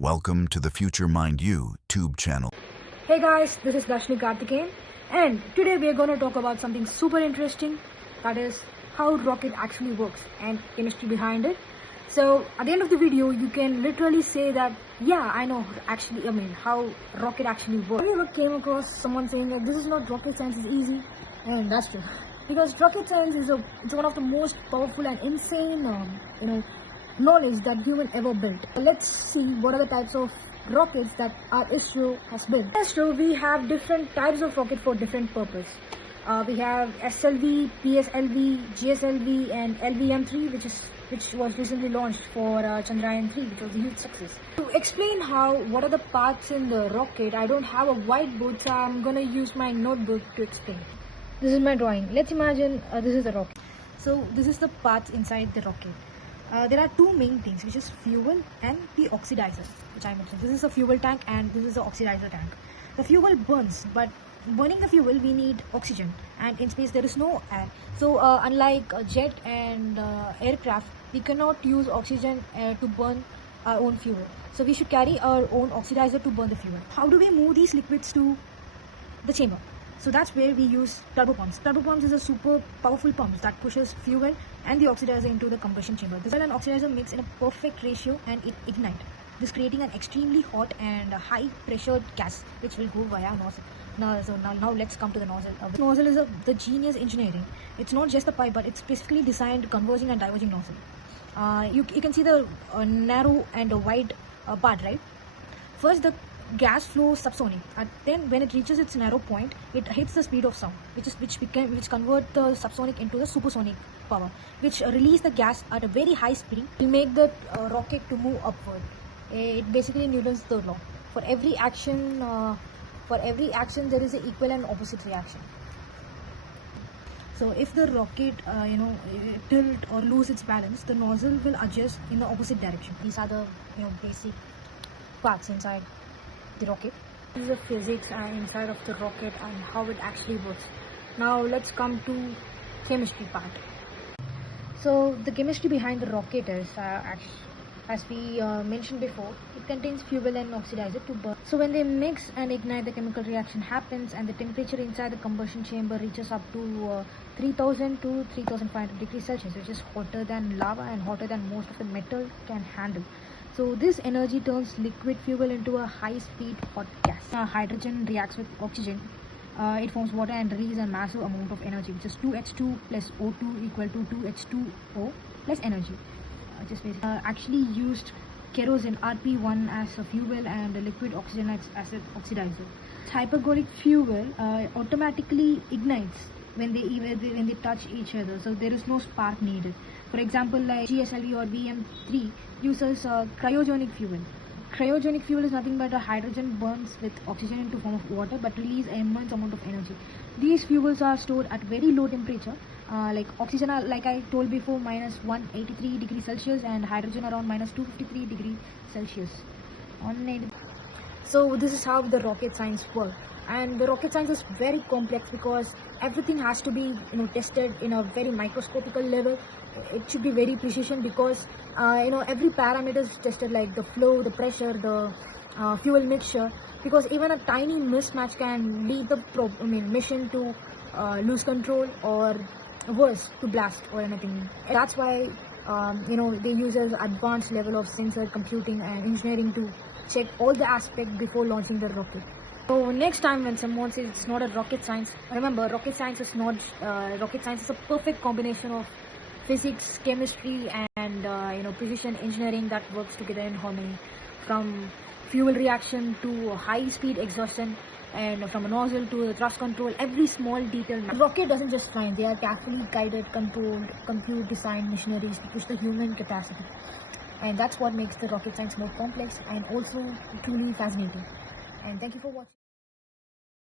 Welcome to the Future Mind You tube channel. Hey guys, this is Darshni Karthikeyan, and today we are going to talk about something super interesting, that is how rocket actually works and chemistry behind it. So at the end of the video you can literally say that yeah, I know how rocket actually works. Have you ever came across someone saying that this is not rocket science, it's easy? And that's true, because rocket science is it's one of the most powerful and insane knowledge that human ever built. Let's see what are the types of rockets that our ISRO has built. In ISRO, we have different types of rocket for different purpose. We have SLV, PSLV, GSLV, and LVM3, which was recently launched for Chandrayaan-3, which was a huge success. To explain what are the parts in the rocket, I don't have a whiteboard, so I'm gonna use my notebook to explain. This is my drawing. Let's imagine this is the rocket. So this is the parts inside the rocket. There are two main things, which is fuel and the oxidizers, which I mentioned. This is a fuel tank and this is the oxidizer tank. The fuel burns, but burning the fuel we need oxygen, and in space there is no air. So unlike a jet and aircraft, we cannot use oxygen to burn our own fuel. So we should carry our own oxidizer to burn the fuel. How do we move these liquids to the chamber? So that's where we use turbopumps. Turbopumps is a super powerful pump that pushes fuel and the oxidizer into the combustion chamber. The fuel and oxidizer mix in a perfect ratio and it ignites, this creating an extremely hot and high pressured gas which will go via nozzle. Now let's come to the nozzle. This nozzle is the genius engineering. It's not just a pipe, but it's specifically designed converging and diverging nozzle. You can see the narrow and wide part, right? First, the gas flows subsonic, and then when it reaches its narrow point, it hits the speed of sound, which convert the subsonic into the supersonic power, which release the gas at a very high speed. Will make the rocket to move upward. It basically Newton's third law. For every action there is an equal and opposite reaction. So if the rocket tilt or lose its balance, the nozzle will adjust in the opposite direction. These are the basic parts inside the rocket. This is the physics inside of the rocket and how it actually works. Now let's come to chemistry part. So the chemistry behind the rocket is as we mentioned before, it contains fuel and oxidizer to burn. So when they mix and ignite, the chemical reaction happens and the temperature inside the combustion chamber reaches up to 3000 to 3500 degrees Celsius, which is hotter than lava and hotter than most of the metal can handle. So this energy turns liquid fuel into a high-speed hot gas. Hydrogen reacts with oxygen. It forms water and releases a massive amount of energy, which is 2H2 plus O2 equal to 2H2O plus energy. Actually used kerosene RP1 as a fuel and liquid oxygen as an oxidizer. Hypergolic fuel automatically ignites when they touch each other, so there is no spark needed. For example, like GSLV or VM3 uses cryogenic fuel. Cryogenic fuel is nothing but a hydrogen burns with oxygen into form of water but release an immense amount of energy. These fuels are stored at very low temperature, like oxygen are, like I told before, minus 183 degrees Celsius, and hydrogen around minus 253 degrees Celsius. So this is how the rocket science works. And the rocket science is very complex because everything has to be tested in a very microscopical level. It should be very precision because every parameter is tested, like the flow, the pressure, the fuel mixture, because even a tiny mismatch can lead the mission to lose control or worse, to blast or anything. That's why they use an advanced level of sensor computing and engineering to check all the aspects before launching the rocket. So next time when someone says it's not a rocket science, remember, rocket science is not rocket science is a perfect combination of physics, chemistry, and precision engineering that works together in harmony. From fuel reaction to high-speed exhaustion, and from a nozzle to the thrust control, every small detail. The rocket doesn't just fly; they are carefully guided, controlled, compute-designed machineries to push the human capacity. And that's what makes the rocket science more complex and also truly fascinating. And thank you for watching.